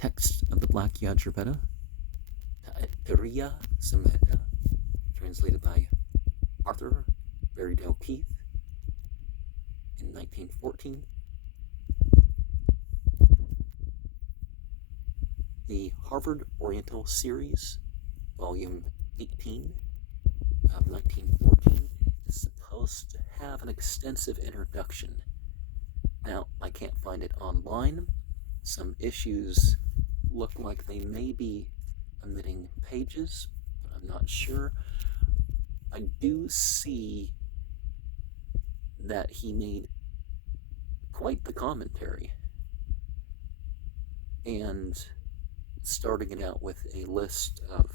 Text of the Black Yajurveda, Vedas The Samhitas, translated by Arthur Berriedale Keith in 1914. The Harvard Oriental Series, Volume 18 of 1914, is supposed to have an extensive introduction. Now, I can't find it online. Some issues look like they may be omitting pages, but I'm not sure. I do see that he made quite the commentary, and starting it out with a list of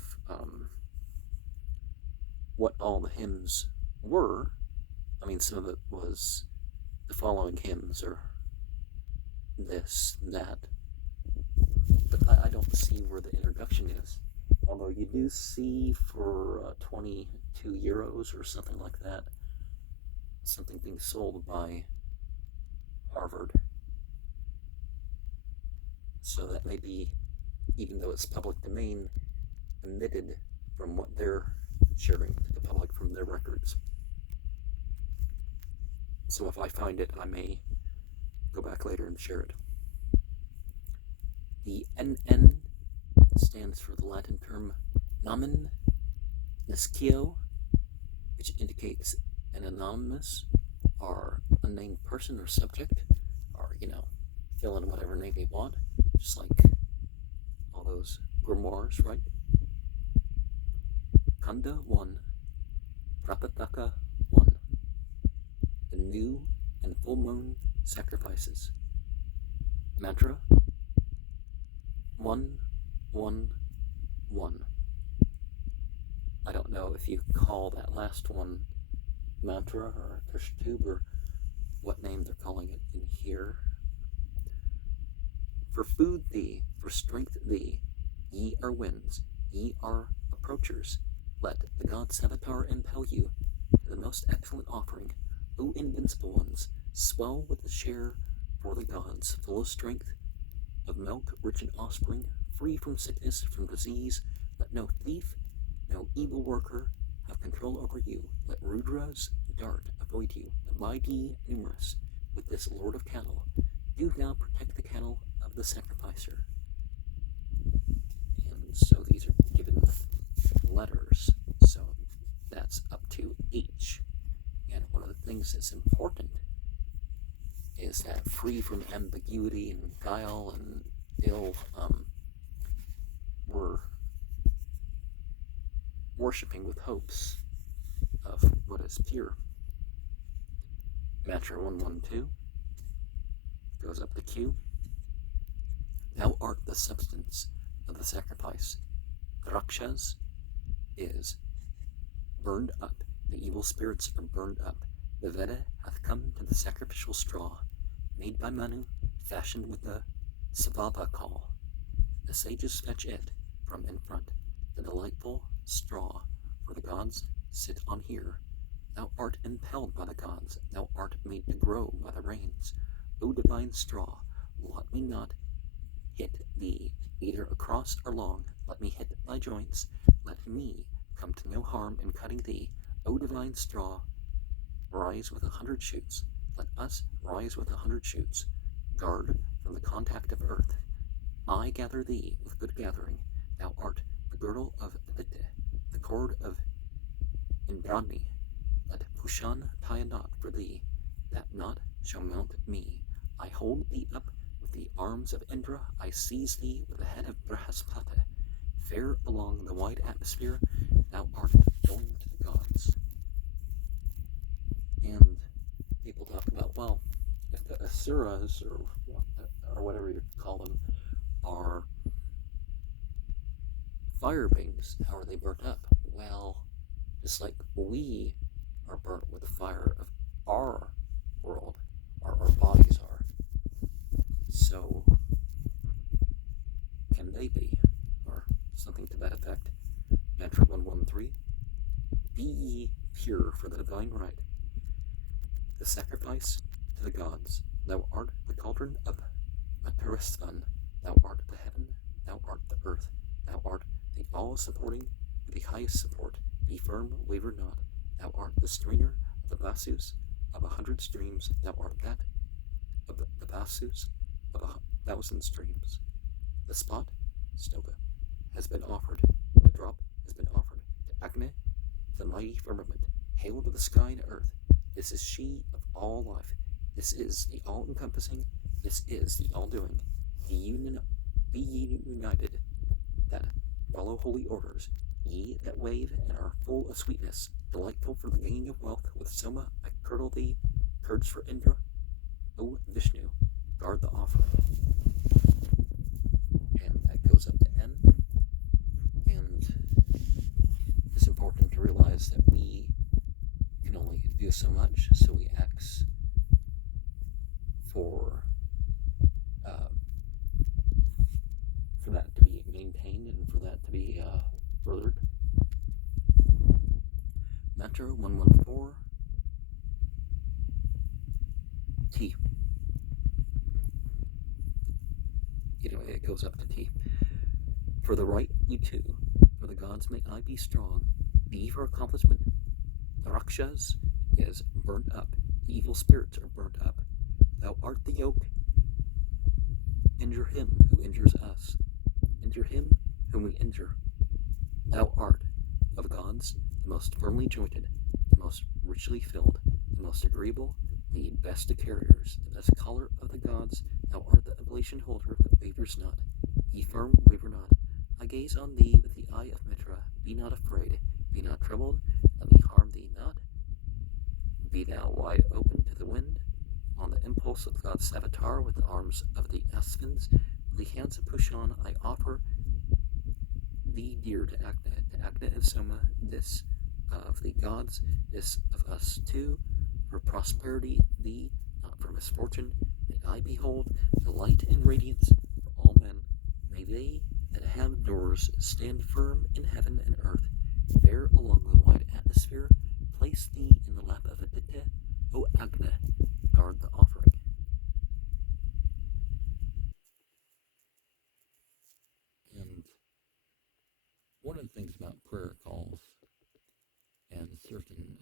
what all the hymns were. I mean, some of it was the following hymns or this, that, but I don't see where the introduction is. Although you do see for 22 euros or something like that, something being sold by Harvard. So that may be, even though it's public domain, omitted from what they're sharing to the public from their records. So if I find it, I may go back later and share it. The NN stands for the Latin term nomen nescio, which indicates an anonymous or unnamed person or subject, or, fill in whatever name you want, just like all those grimoires, right? Kanda 1, Prapathaka 1, the new and full moon sacrifices. Mantra 1, 1, 1. I don't know if you call that last one mantra or Krishtub or what name they're calling it in here. For food thee, for strength thee, ye are winds, ye are approachers. Let the god Savitar impel you to the most excellent offering, O invincible ones, swell with the share for the gods, full of strength, of milk, rich in offspring, free from sickness, from disease. Let no thief, no evil worker have control over you. Let Rudra's dart avoid you. Let my ye numerous with this lord of cattle. Do thou protect the cattle of the sacrificer. And so these are given letters, so that's up to H. And one of the things that's important is that free from ambiguity and guile and ill, we're worshipping with hopes of what is pure. Mantra 112 goes up the Q. Thou art the substance of the sacrifice. Rakshas is burned up. The evil spirits are burned up. The Veda hath come to the sacrificial straw, made by Manu, fashioned with the Savaba call. The sages fetch it from in front, the delightful straw, for the gods sit on here. Thou art impelled by the gods, thou art made to grow by the rains. O divine straw, let me not hit thee, either across or long. Let me hit thy joints. Let me come to no harm in cutting thee. O divine straw, rise with 100 shoots. Let us rise with 100 shoots. Guard from the contact of earth. I gather thee with good gathering. Thou art the girdle of Litte, the cord of Indrani. Let Pushan tie a knot for thee, that knot shall mount me. I hold thee up with the arms of Indra. I seize thee with the head of Brihaspati. Fare along the wide atmosphere, thou art going to the gods. And people talk about, well, if the Asuras, or whatever you call them, are fire beings, how are they burnt up? Well, just like we are burnt with the fire of our world, our bodies are. So, can they be? Or something to that effect. Mantra 113. Be ye pure for the divine rite. The sacrifice to the gods. Thou art the cauldron of Matarasvan. Thou art the heaven thou art the earth, thou art the all-supporting, the highest support. Be firm, waver not. Thou art the strainer of the Vasus of 100 streams. Thou art that of the Vasus of 1,000 streams. The spot, Stova, has been offered. The drop has been offered to Agni, the mighty firmament. Hail to the sky and earth. This is she of all life. This is the all-encompassing. This is the all-doing. Be ye united, that follow holy orders. Ye that wave and are full of sweetness, delightful for the gaining of wealth. With Soma I curdle thee, curds for Indra. O Vishnu, guard the offering. And that goes up to N. And it's important to realize that we can only do so much, so we ask for that to be maintained and for that to be furthered. Mantra 114 T. It goes up to T. For the right you too, for the gods may I be strong. B for accomplishment. The Rakshas is burnt up. The evil spirits are burnt up. Thou art the yoke. Injure him who injures us. Injure him whom we injure. Thou art, of gods, the most firmly jointed, the most richly filled, the most agreeable, the best of carriers, the best caller of the gods. Thou art the oblation holder that wavers not. Be firm, waver not. I gaze on thee with the eye of Mitra. Be not afraid, be not troubled, let me harm thee not. Be thou wide open to the wind. On the impulse of God's Avatar, with the arms of the Asvins, with the hands of Pushan, I offer thee dear to Agni and Soma, this of the gods, this of us too, for prosperity thee, not for misfortune. May I behold the light and radiance for all men. May they that have doors stand firm in heaven and earth, bear along the wide atmosphere, place thee in the lap of Aditya, O Agni, guard the offering. And one of the things about prayer calls and certain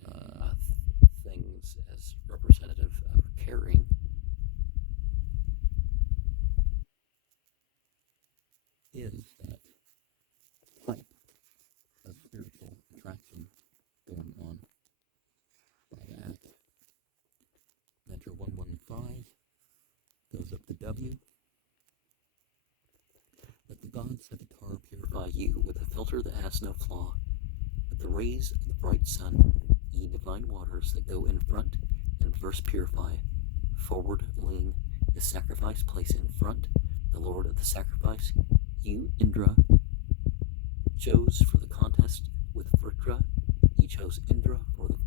things as representative of caring is that type of spiritual attraction going on by that. Mantra 115 goes up to W. Let the gods Avatar purify you with a filter that has no flaw. With the rays of the bright sun, ye divine waters that go in front and first purify. Forward lean the sacrifice place in front, the Lord of the sacrifice. You, Indra, chose for the contest with Vritra. Ye chose Indra for the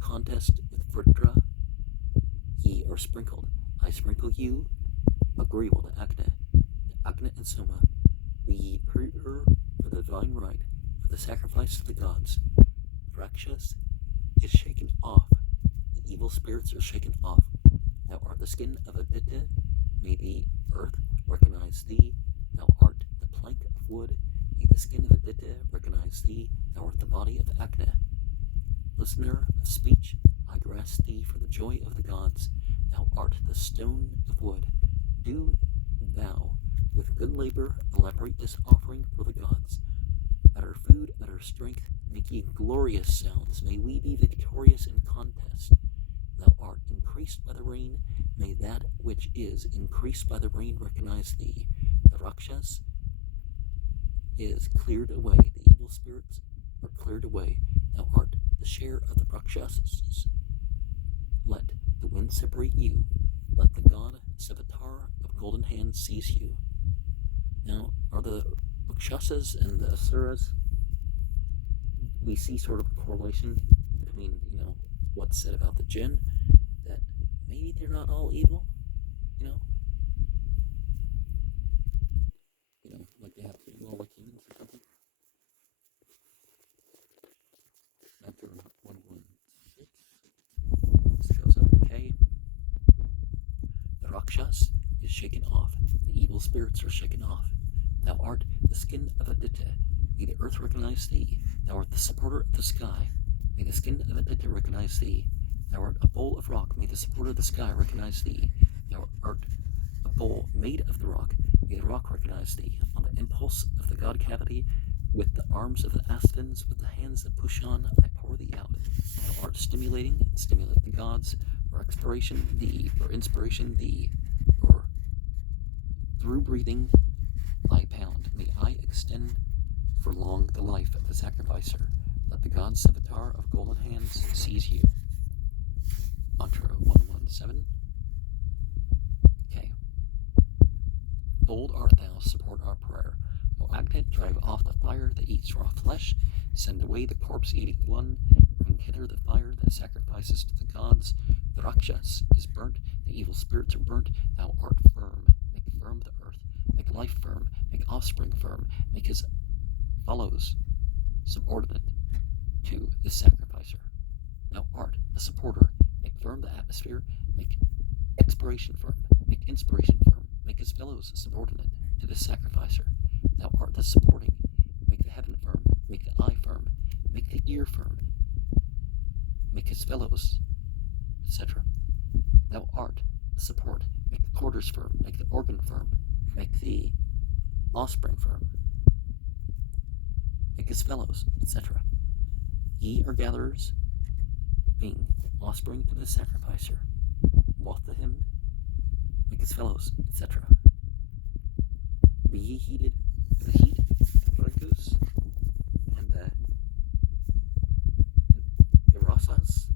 contest with Vritra. Ye are sprinkled. I sprinkle you, agreeable to Agni and Soma. Be ye pure for the divine rite, for the sacrifice of the gods. Rakshas is shaken off. The evil spirits are shaken off. Thou art the skin of Aditya. May the earth recognize thee. Thou art the plank of wood. May the skin of Aditya recognize thee. Thou art the body of Agni. Listener of speech, I grasp thee for the joy of the gods. Thou art the stone of wood. Do thou, with good labor, elaborate this offering for the gods. Utter food, utter strength, make ye glorious sounds. May we be victorious in contest. Thou art increased by the rain. May that which is increased by the rain recognize thee. The Rakshas is cleared away. The evil spirits are cleared away. Thou art the share of the Rakshasas. Let the wind separate you. Let the god Avatar of golden hand seize you. Now, are the Rakshasas and the Asuras, we see sort of a correlation between, what's said about the jinn, that maybe they're not all evil, like they have free will like humans or something. After 116, this goes up to K. The Rakshas is shaken off. The evil spirits are shaken off. Thou art the skin of Aditya. May the earth recognize thee. Thou art the supporter of the sky. May the skin of Aditya recognize thee. Thou art a bowl of rock. May the supporter of the sky recognize thee. Thou art a bowl made of the rock. May the rock recognize thee. On the impulse of the god cavity, with the arms of the Asthens, with the hands that push on, I pour thee out. Thou art stimulate the gods, for expiration thee, for inspiration thee, for through breathing I pound. May I extend for long the life of the sacrificer. Let the god Savitar of golden hands seize you. Mantra 117. Okay. Bold art thou, support our prayer. O Agni, drive off the fire that eats raw flesh. Send away the corpse-eating one. Bring hither the fire that sacrifices to the gods. The Rakshas is burnt, the evil spirits are burnt. Thou art firm. Make firm the earth. Make life firm. Make offspring firm. Make his fellows subordinate to the sacrificer. Thou art the supporter. Make firm the atmosphere. Make expiration firm. Make inspiration firm. Make his fellows subordinate to the sacrificer. Thou art the supporting. Make the heaven firm. Make the eye firm. Make the ear firm. Make his fellows, etc. Thou art the support. Make the quarters firm. Make the organ firm. Make the offspring firm. Make his fellows, etc. Ye are gatherers, being offspring to the sacrificer. Wath to him, make his fellows, etc. Be ye heated with the heat of the goose and the rasas,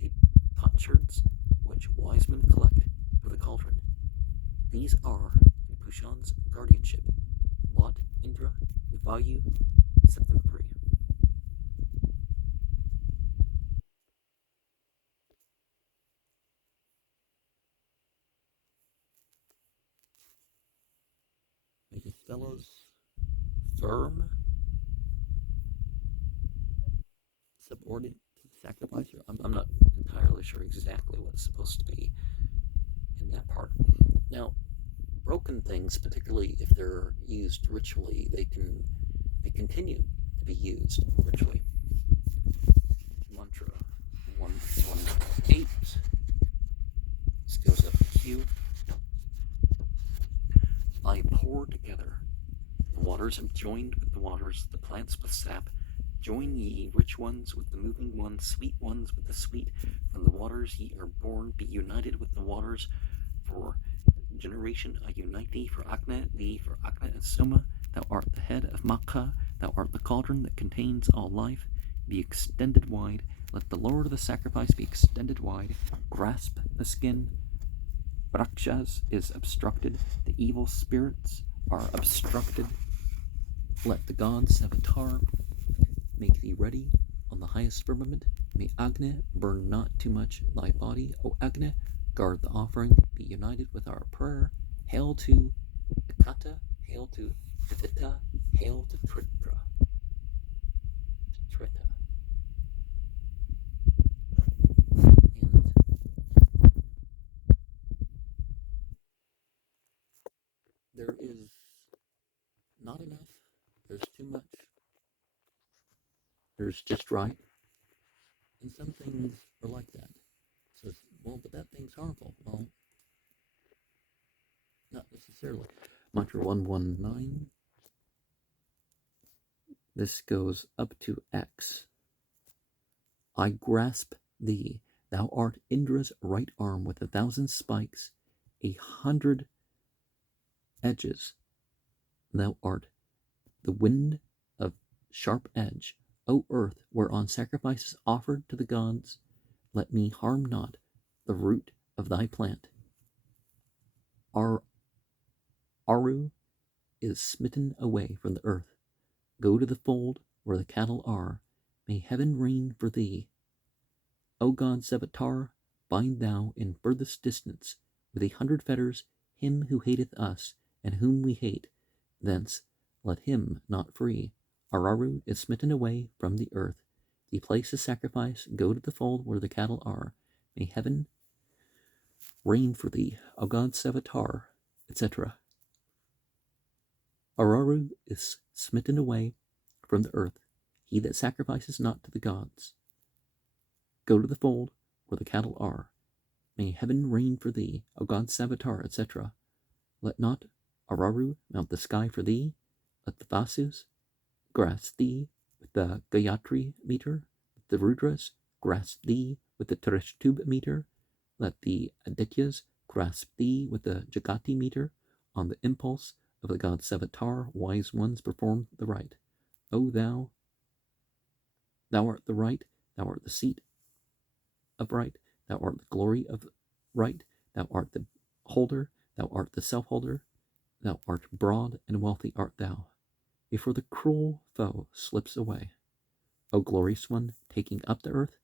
the potsherds, which wise men collect for the cauldron. These are in Pushan's guardianship, Lot, Indra, Vayu, Septim 3. Make his fellows firm, subordinate to the sacrificer. I'm not entirely sure exactly what it's supposed to be in that part. Now, broken things, particularly if they're used ritually, they continue to be used ritually. Mantra 118. This goes up to Q. I pour together. The waters have joined with the waters, the plants with sap. Join ye, rich ones with the moving ones, sweet ones with the sweet. From the waters ye are born, be united with the waters. For generation I unite thee, for thee for Agna and Soma. Thou art the head of Makha, thou art the cauldron that contains all life. Be extended wide, let the Lord of the sacrifice be extended wide. Grasp the skin. Rakshas is obstructed, the evil spirits are obstructed. Let the god Savitar make thee ready on the highest firmament. May Agni burn not too much thy body, O Agni. Guard the offering, be united with our prayer. Hail to Kanda, hail to Griffith, hail to Tritra. And there is not enough, there's too much, there's just right, and some things are like that. So, well, but that thing's harmful. Well, not necessarily. Mantra 119. This goes up to X. I grasp thee. Thou art Indra's right arm with 1,000 spikes, 100 edges. Thou art the wind of sharp edge. O earth, whereon sacrifices offered to the gods, let me harm not the root of thy plant. Aru is smitten away from the earth. Go to the fold where the cattle are. May heaven reign for thee. O god Savitar, bind thou in furthest distance with 100 fetters him who hateth us and whom we hate. Thence let him not free. Araru is smitten away from the earth. Thee place the sacrifice. Go to the fold where the cattle are. May heaven reign for thee, O god Savitar, etc. Araru is smitten away from the earth, he that sacrifices not to the gods. Go to the fold where the cattle are. May heaven reign for thee, O god Savitar, etc. Let not Araru mount the sky for thee. Let the Vasus grasp thee with the Gayatri meter. Let the Rudras grasp thee with the Tarishtub meter. Let the Adityas grasp thee with the Jagati meter. On the impulse of the god Savitar, wise ones perform the rite. O thou art the right, thou art the seat of right, thou art the glory of right, thou art the holder, thou art the self-holder, thou art broad and wealthy art thou, before the cruel foe slips away. O glorious one, taking up the earth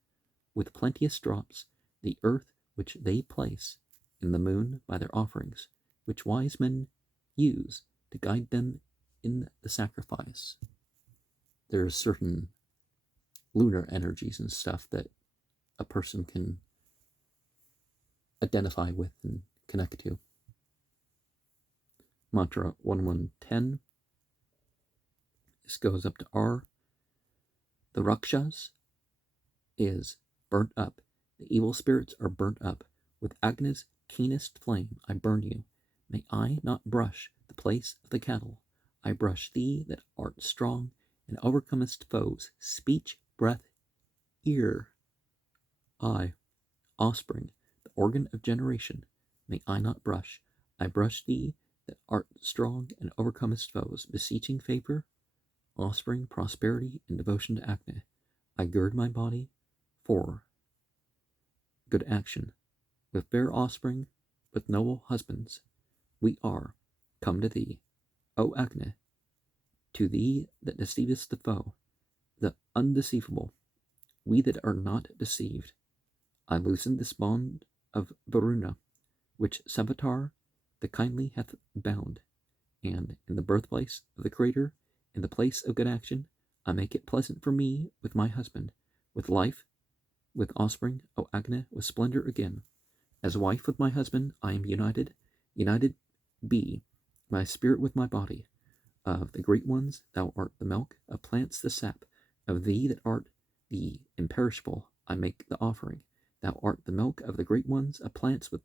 with plenteous drops, the earth which they place in the moon by their offerings, which wise men use to guide them in the sacrifice. There's certain lunar energies and stuff that a person can identify with and connect to. Mantra 1110. This goes up to R. The Rakshas is burnt up. The evil spirits are burnt up. With Agni's keenest flame I burn you. May I not brush the place of the cattle. I brush thee that art strong and overcomest foes. Speech, breath, ear, eye, offspring, the organ of generation. May I not brush. I brush thee that art strong and overcomest foes. Beseeching favor, offspring, prosperity, and devotion to Agni. I gird my body for good action. With fair offspring, with noble husbands, we are come to thee, O Agni, to thee that deceivest the foe, the undeceivable, we that are not deceived. I loosen this bond of Varuna, which Savitar the kindly hath bound, and in the birthplace of the Creator, in the place of good action, I make it pleasant for me with my husband, with life, with offspring, O Agni, with splendor again. As wife with my husband, I am united be my spirit with my body. Of the great ones, thou art the milk, of plants the sap. Of thee that art the imperishable, I make the offering. Thou art the milk of the great ones, of plants with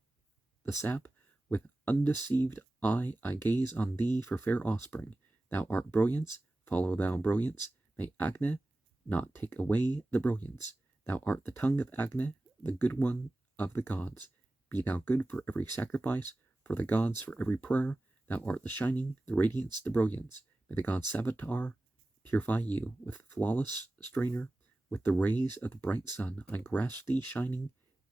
the sap. With undeceived eye I gaze on thee for fair offspring. Thou art brilliance, follow thou brilliance. May Agni not take away the brilliance. Thou art the tongue of Agni, the good one of the gods. Be thou good for every sacrifice, for the gods for every prayer. Thou art the shining, the radiance, the brilliance. May the god Savitar purify you with flawless strainer, with the rays of the bright sun. I grasp thee shining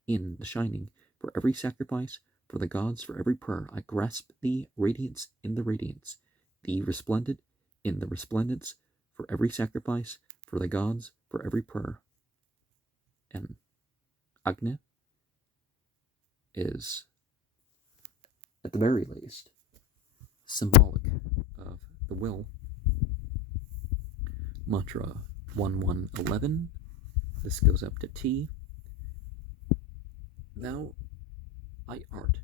in the shining, for every sacrifice, for the gods for every prayer. I grasp thee radiance in the radiance, thee resplendent in the resplendence, for every sacrifice, for the gods for every prayer. And Agni is, at the very least, symbolic of the will. Mantra 1111. This goes up to T. Thou I art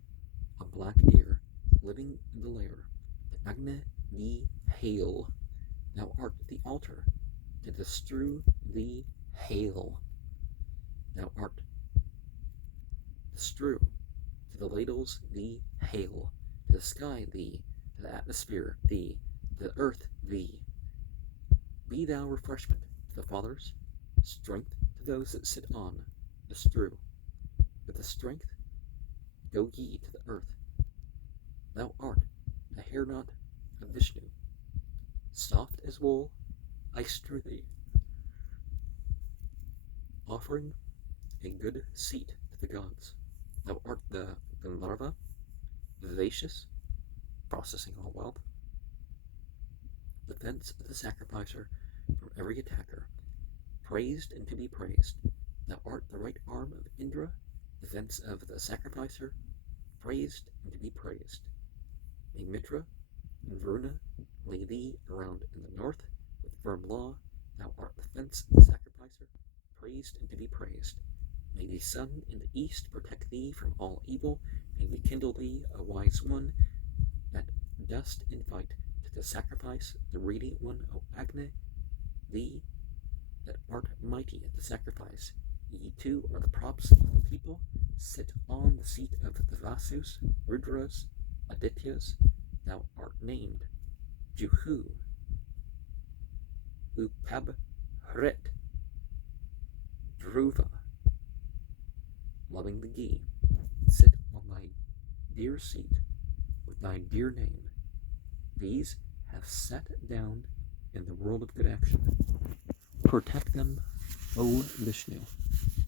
a black deer living in the lair. The Agni thee hail. Thou art the altar. To the strew thee hail. Thou art the strew. To the ladles thee hail. To the sky thee. To the atmosphere thee. To the earth thee. Be thou refreshment to the fathers, strength to those that sit on the strew. With the strength go ye to the earth. Thou art the hair knot of Vishnu. Soft as wool, I strew thee. Offering a good seat to the gods. Thou art the Gandharva, vivacious, processing all wealth. Defense of the sacrificer from every attacker. Praised and to be praised. Thou art the right arm of Indra, defense of the sacrificer, praised and to be praised. May Mitra and Varuna lay thee around in the north with firm law. Thou art the fence of the sacrificer, praised and to be praised. May the sun in the east protect thee from all evil. May we kindle thee, a wise one, that dost invite to to sacrifice the radiant one, O Agni, thee that art mighty at the sacrifice. Ye too are the props of the people. Sit on the seat of the Vasus, Rudras, Adityas. Thou art named Juhu, Upabhrit, Dhruva, loving the ghee. Sit on thy dear seat with thy dear name. These have sat down in the world of good action. Protect them, O Vishnu.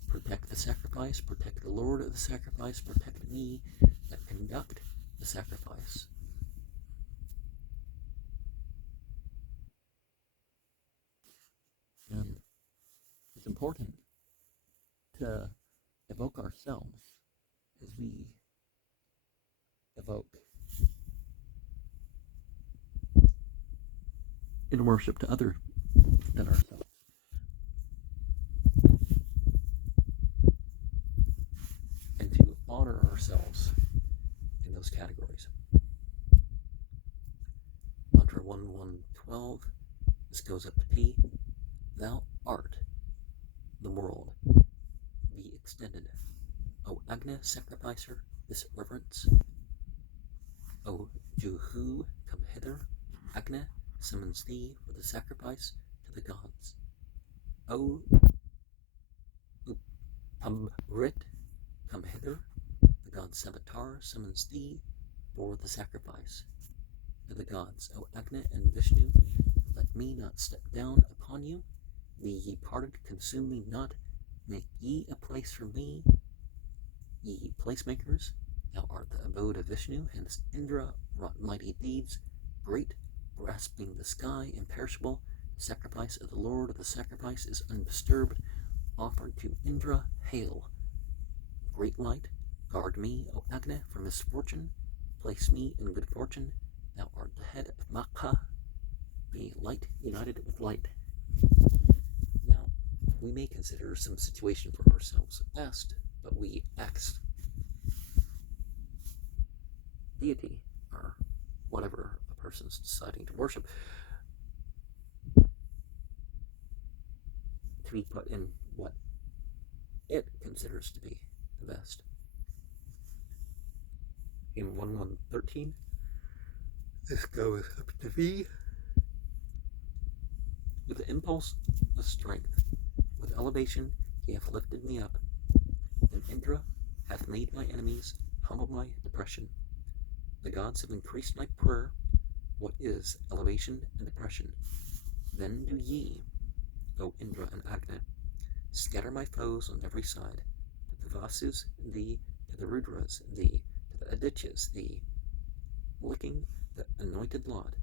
Protect the sacrifice, protect the Lord of the sacrifice, protect me that conduct the sacrifice. And it's important to evoke ourselves as we evoke in worship to other than ourselves. And to honor ourselves in those categories. Mantra 1112, this goes up to P. Thou art the world, be extended. O Agni, sacrificer, this reverence. O Juhu, come hither. Agni summons thee for the sacrifice to the gods. O Upamrit, come hither. The god Savitar summons thee for the sacrifice to the gods. O Agni and Vishnu, let me not step down upon you. Be ye parted, consume me not. Make ye a place for me. Ye placemakers, thou art the abode of Vishnu, hence Indra wrought mighty deeds, great, grasping the sky, imperishable. The sacrifice of the Lord of the sacrifice is undisturbed, offered to Indra. Hail, great light, guard me, O Agni, from misfortune. Place me in good fortune. Thou art the head of Makha. Be light united with light. Now, we may consider some situation for ourselves best, but we ask deity, or whatever a person's deciding to worship, to be put in what it considers to be the best. In 1113, this goes up to V. With the impulse of strength, with elevation, he hath lifted me up. And Indra hath made my enemies humble my depression. The gods have increased my prayer. What is elevation and depression? Then do ye, O Indra and Agni, scatter my foes on every side. To the Vasus, thee, to the Rudras, thee, to the Adityas, thee. Licking the anointed lot,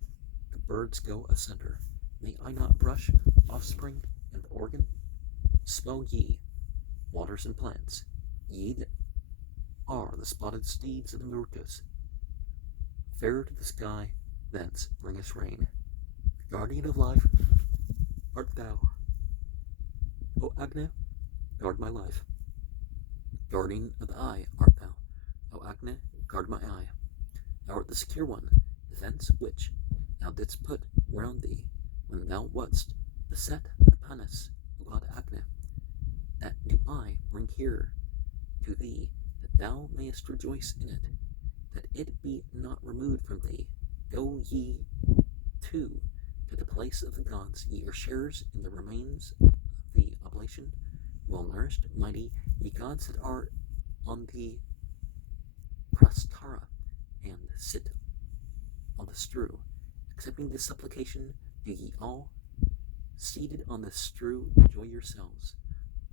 the birds go asunder. May I not brush offspring and organ? Swell ye, waters and plants, ye that are the spotted steeds of the Marutas. Fair to the sky, thence bring us rain. Guardian of life, art thou. O Agni, guard my life. Guardian of the eye, art thou. O Agni, guard my eye. Thou art the secure one, the fence which thou didst put round thee when thou wast beset with Panis, O god Agni. That do I bring here to thee, that thou mayest rejoice in it, that it be not removed from thee. Go ye too to the place of the gods, ye are sharers in the remains of the oblation, well nourished, mighty, ye gods that are on the prastara, and sit on the strew. Accepting this supplication, do ye all, seated on the strew, enjoy yourselves.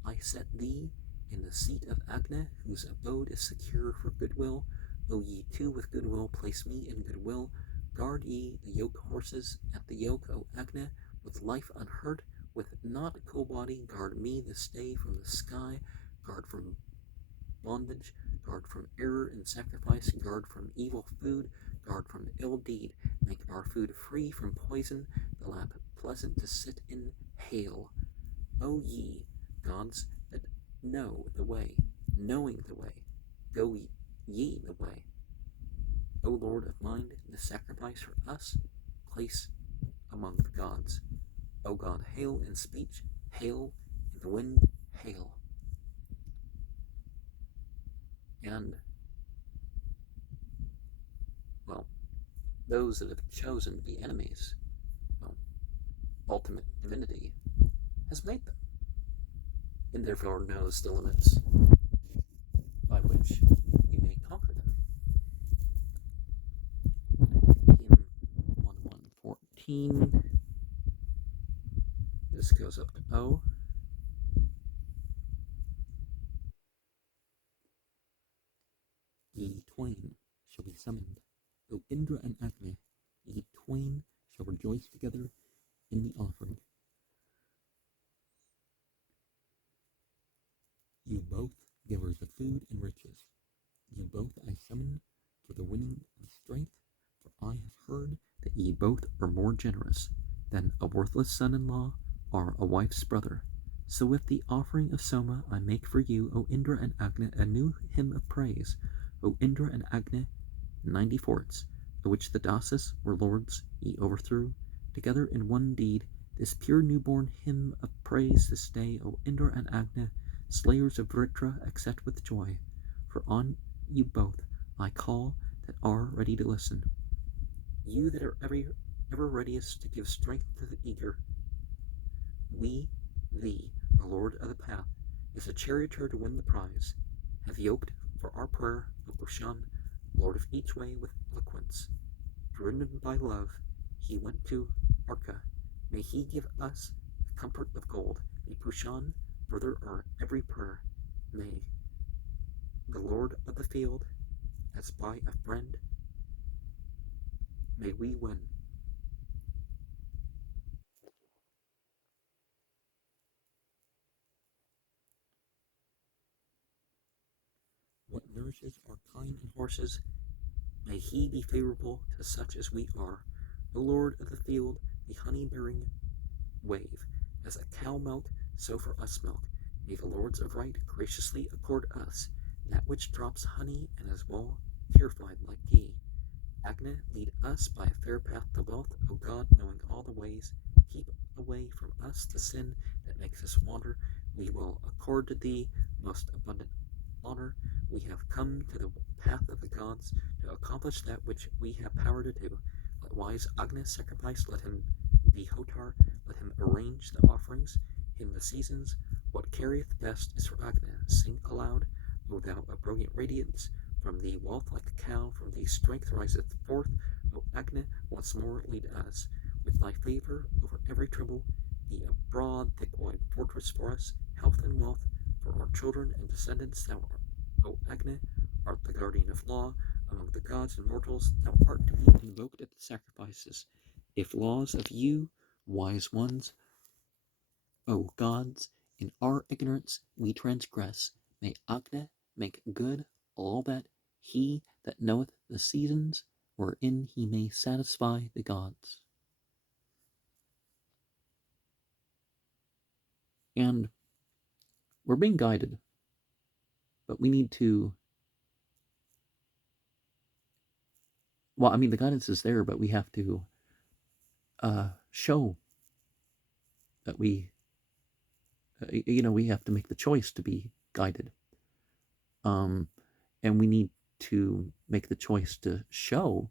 I set thee in the seat of Agni, whose abode is secure for goodwill. O ye too with goodwill, place me in goodwill. Guard ye the yoke horses at the yoke, O Agni, with life unhurt, with not cool body. Guard me the stay from the sky, guard from bondage, guard from error in sacrifice, guard from evil food, guard from ill deed. Make our food free from poison, the lap pleasant to sit in. Hail, O ye gods that know the way, knowing the way, go ye the way. O Lord of mind, the sacrifice for us, place among the gods. O God, hail in speech, hail in the wind, hail. And, well, those that have chosen to be enemies, well, ultimate divinity has made them, and therefore knows the limits by which you may conquer them. Hymn 1114. This goes up to O. Ye twain shall be summoned, O Indra and Agni. Ye twain shall rejoice together in the offering. You both givers of food and riches, you both I summon for the winning of strength, for I have heard that ye both are more generous than a worthless son-in-law or a wife's brother. So with the offering of Soma I make for you, O Indra and Agni, a new hymn of praise. O Indra and Agni, 90 forts, of which the Dasas were lords, ye overthrew, together in one deed, this pure newborn hymn of praise this day, O Indra and Agni, slayers of Vritra, accept with joy, for on you both I call that are ready to listen. You that are ever readiest to give strength to the eager. We, thee, the Lord of the path, as a charioteer to win the prize, have yoked for our prayer, O Pushan, Lord of each way with eloquence. Driven by love, he went to Arka. May he give us the comfort of gold. May Pushan further our every prayer. May the Lord of the field, as by a friend, may we win. What nourishes our kine and horses, may he be favorable to such as we are. O Lord of the field, the honey-bearing wave, as a cow milk, so for us milk. May the lords of right graciously accord us that which drops honey and is well purified like ghee. Agni, lead us by a fair path to wealth, O God, knowing all the ways. Keep away from us the sin that makes us wander. We will accord to thee most abundant honor. We have come to the path of the gods to accomplish that which we have power to do. Let wise Agni sacrifice, let him be Hotar, let him arrange the offerings, him the seasons. What carrieth best is for Agni. Sing aloud, O thou of brilliant radiance. From thee wealth like a cow, from thee strength riseth forth. O Agni, once more lead us. With thy favor over every trouble, be a broad, thick-wide fortress for us, health and wealth for our children and descendants. Thou art, O Agni, art the guardian of law among the gods and mortals. Thou art to be invoked at the sacrifices. If laws of you, wise ones, O gods, in our ignorance we transgress, may Agni make good all that he that knoweth the seasons, wherein he may satisfy the gods. And we're being guided, but we need to, well, I mean, the guidance is there, but we have to show that we have to make the choice to be guided. And we need to make the choice to show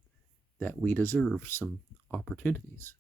that we deserve some opportunities.